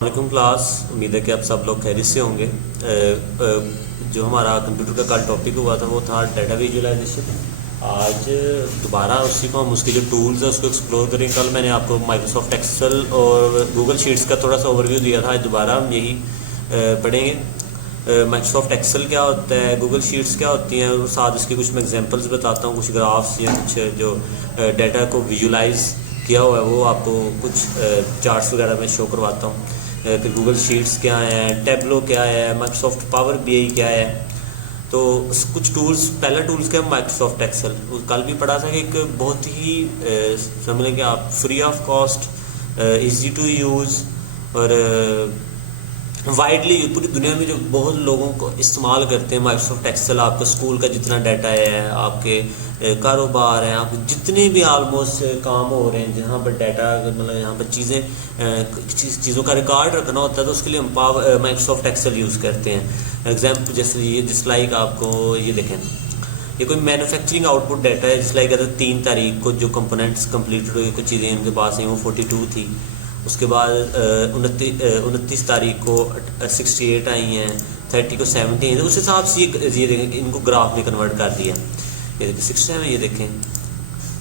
वालेकुम क्लास। उम्मीद है कि आप सब लोग खैरियत से होंगे। जो हमारा कंप्यूटर का कल टॉपिक हुआ था वो था डाटा विजुअलाइजेशन। आज दोबारा उसी को हम उसके जो टूल्स है उसको एक्सप्लोर करेंगे। कल मैंने आपको माइक्रोसॉफ्ट एक्सेल और गूगल शीट्स का थोड़ा सा ओवरव्यू दिया था। आज दोबारा हम यही पढ़ेंगे। माइक्रोसॉफ्ट एक्सेल क्या होता है, गूगल शीट्स क्या होती हैं, और साथ उसके कुछ मैं एग्जांपल्स बताता हूँ, कुछ ग्राफ्स या कुछ जो डाटा को विजुलाइज किया हुआ है वो आपको कुछ चार्ट्स वगैरह में शो करवाता हूँ। फिर गूगल शीट्स क्या है, टेबलो क्या है, माइक्रोसॉफ्ट पावर बीआई क्या है। तो कुछ टूल्स, पहला टूल्स क्या है माइक्रोसॉफ्ट एक्सेल। कल भी पढ़ा था कि एक बहुत ही समझ लें कि आप free of cost, easy to use और वाइडली पूरी दुनिया में जो बहुत लोगों को इस्तेमाल करते हैं माइक्रोसॉफ्ट एक्सेल। आपका स्कूल का जितना डाटा है, आपके कारोबार हैं, आप जितने भी ऑलमोस्ट काम हो रहे हैं जहाँ पर डाटा मतलब यहाँ पर चीज़ों का रिकॉर्ड रखना होता है तो उसके लिए हम माइक्रोसॉफ्ट एक्सेल यूज़ करते हैं। एग्जाम्पल जैसे ये जिस लाइक आपको ये देखें, ये कोई मैन्युफैक्चरिंग आउटपुट डाटा है। जिस लाइक अगर 3 तारीख को जो कंपोनेंट्स कंप्लीटेड हुए, कुछ चीज़ें इनके पास हैं वो 42 थी। उसके बाद 29 तारीख को 68 आई हैं, 30 को 70 हैं। तो उस हिसाब से ये देखें इनको ग्राफ में कन्वर्ट कर दिया। ये देखिए 67 ये देखें,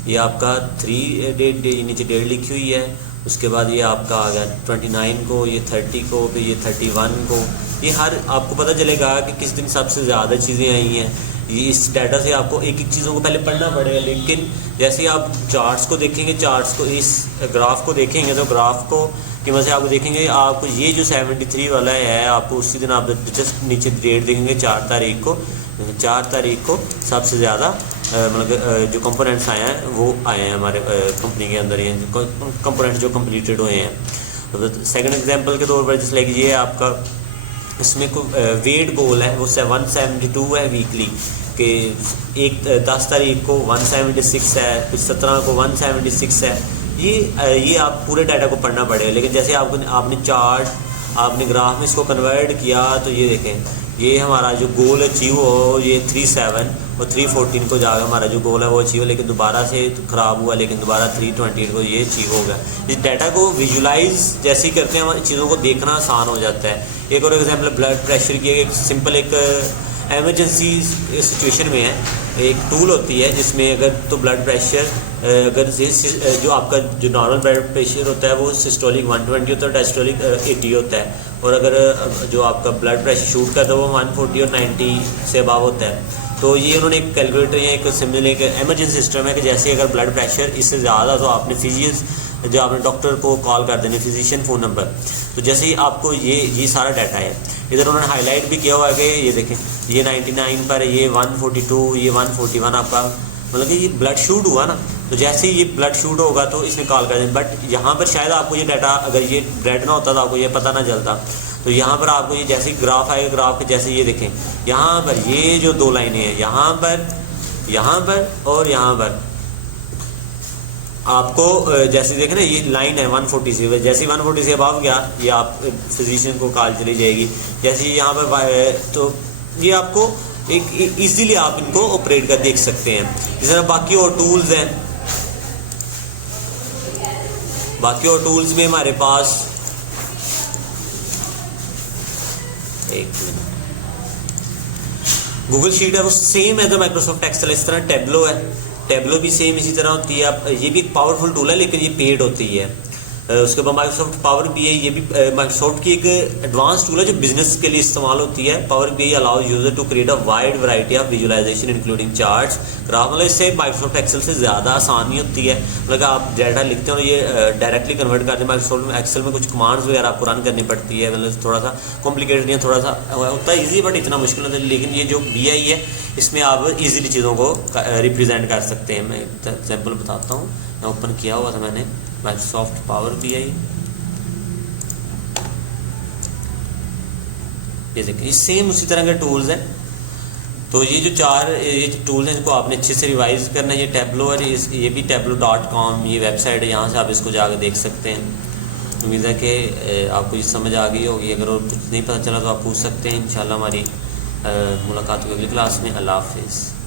ये आपका 3 डेट नीचे डेट लिखी हुई है। उसके बाद ये आपका आ गया 29 को, ये 30 को, फिर ये 31 को। ये हर आपको पता चलेगा कि किस दिन सबसे ज़्यादा चीज़ें आई हैं। ये इस डाटा से आपको एक एक चीज़ों को पहले पढ़ना पड़ेगा, लेकिन जैसे आप चार्ट्स को देखेंगे, चार्ट्स को इस ग्राफ को देखेंगे तो ग्राफ को की वजह से आपको देखेंगे आपको ये जो 73 वाला है आपको उसी दिन आप जस्ट नीचे डेट देखेंगे 4 तारीख को। 4 तारीख को सबसे ज़्यादा मतलब जो कंपोनेंट्स आए हैं वो आए हैं हमारे कंपनी के अंदर, ये कंपोनेंट्स जो कंप्लीटेड हुए हैं। तो सेकंड एग्जांपल के तौर पर जिस लाइक ये आपका इसमें को वेट गोल है वो 172 है वीकली के। एक 10 तारीख को 176 है, फिर 17 को 176 है। ये आप पूरे डाटा को पढ़ना पड़ेगा। लेकिन जैसे आपने चार्ट आपने ग्राफ में इसको कन्वर्ट किया तो ये देखें ये हमारा जो गोल अचीव हो ये 37 और 314 को जाकर हमारा जो गोल है वो अचीव हो, लेकिन दोबारा से ख़राब हुआ, लेकिन दोबारा 328 को ये अचीव हो गया। इस डाटा को विजुलाइज जैसे ही करते हैं हमारी चीज़ों को देखना आसान हो जाता है। एक और एग्जांपल ब्लड प्रेशर की, एक सिंपल एक एमरजेंसी सिचुएशन में है, एक टूल होती है जिसमें अगर तो ब्लड प्रेशर अगर जो आपका जो नॉर्मल ब्लड प्रेशर होता है वो सिस्टोलिक 120 होता है, डायस्टोलिक 80 होता है, और अगर जो आपका ब्लड प्रेशर शूट करता है वो 140 और 90 से अबव होता है। तो ये उन्होंने एक कैलकुलेटर या एक सिमिलर एक एमरजेंसी सिस्टम है कि जैसे अगर ब्लड प्रेशर इससे ज़्यादा तो आपने जो आपने डॉक्टर को कॉल कर देने, फिजिशियन फ़ोन नंबर। तो जैसे ही आपको ये सारा डाटा है, इधर उन्होंने हाईलाइट भी किया हुआ है कि ये देखें ये 99 पर, ये 142, ये 141 आपका मतलब कि ये ब्लड शूट हुआ ना। तो जैसे ही ये ब्लड शूट होगा तो इसमें कॉल कर दें। बट यहाँ पर शायद आपको ये डाटा अगर ये रेड ना होता तो आपको ये पता ना चलता। तो यहाँ पर आपको ये जैसे ग्राफ आएगा, ग्राफ के जैसे ये देखें यहाँ पर ये जो 2 लाइनें हैं यहाँ पर और यहाँ पर आपको जैसे देखें ना ये लाइन है 140 से, जैसे 140 से अबव गया ये आप फिजिशियन को कॉल चली जाएगी। जैसे यहाँ पर तो ये आपको एक इजीली आप इनको ऑपरेट कर देख सकते हैं। इस तरह बाकी और टूल्स हैं, बाकी और टूल्स में हमारे पास एक गूगल शीट है वो सेम है तो माइक्रोसॉफ्ट एक्सेल। इस तरह टेबलो है, टेबलो भी सेम इसी तरह होती है। अब ये भी एक पावरफुल टूल है लेकिन ये पेड होती है। उसके बाद माइक्रोसॉफ्ट पावर बीआई, ये भी माइक्रोसॉफ्ट की एक एडवांस टूल है जो बिजनेस के लिए इस्तेमाल होती है। Power BI allows user to create a wide variety of visualization including charts, graph. मतलब इससे माइक्रोसॉफ्ट एक्सेल से ज़्यादा आसानी होती है। मतलब आप डाटा लिखते हैं और ये डायरेक्टली कन्वर्ट करते हैं। माइक्रोसॉफ्ट एक्सेल में कुछ कमांड्स वगैरह आपको रन करनी पड़ती है, मतलब थोड़ा सा कॉम्प्लिकेटेड है, थोड़ा सा होता है ईजी बट इतना मुश्किल होता है। लेकिन ये जो बीआई है इसमें आप ईजिली चीज़ों को रिप्रेजेंट कर सकते हैं। मैं एग्जाम्पल बताता हूँ, मैं ओपन किया हुआ था मैंने माइक्रोसॉफ्ट पावर बीआई। ये देखिए सेम उसी तरह के टूल्स हैं। तो ये जो 4 ये जो टूल्स हैं इनको आपने अच्छे से रिवाइज करना है। ये टेबलो है, ये भी tablo.com ये वेबसाइट है, यहाँ से आप इसको जाकर देख सकते हैं। उम्मीद है कि आपको ये समझ आ गई होगी। अगर और कुछ नहीं पता चला तो आप पूछ सकते हैं। इंशाल्लाह हमारी मुलाकात होगी अगली क्लास में। अल्लाह हाफिज़।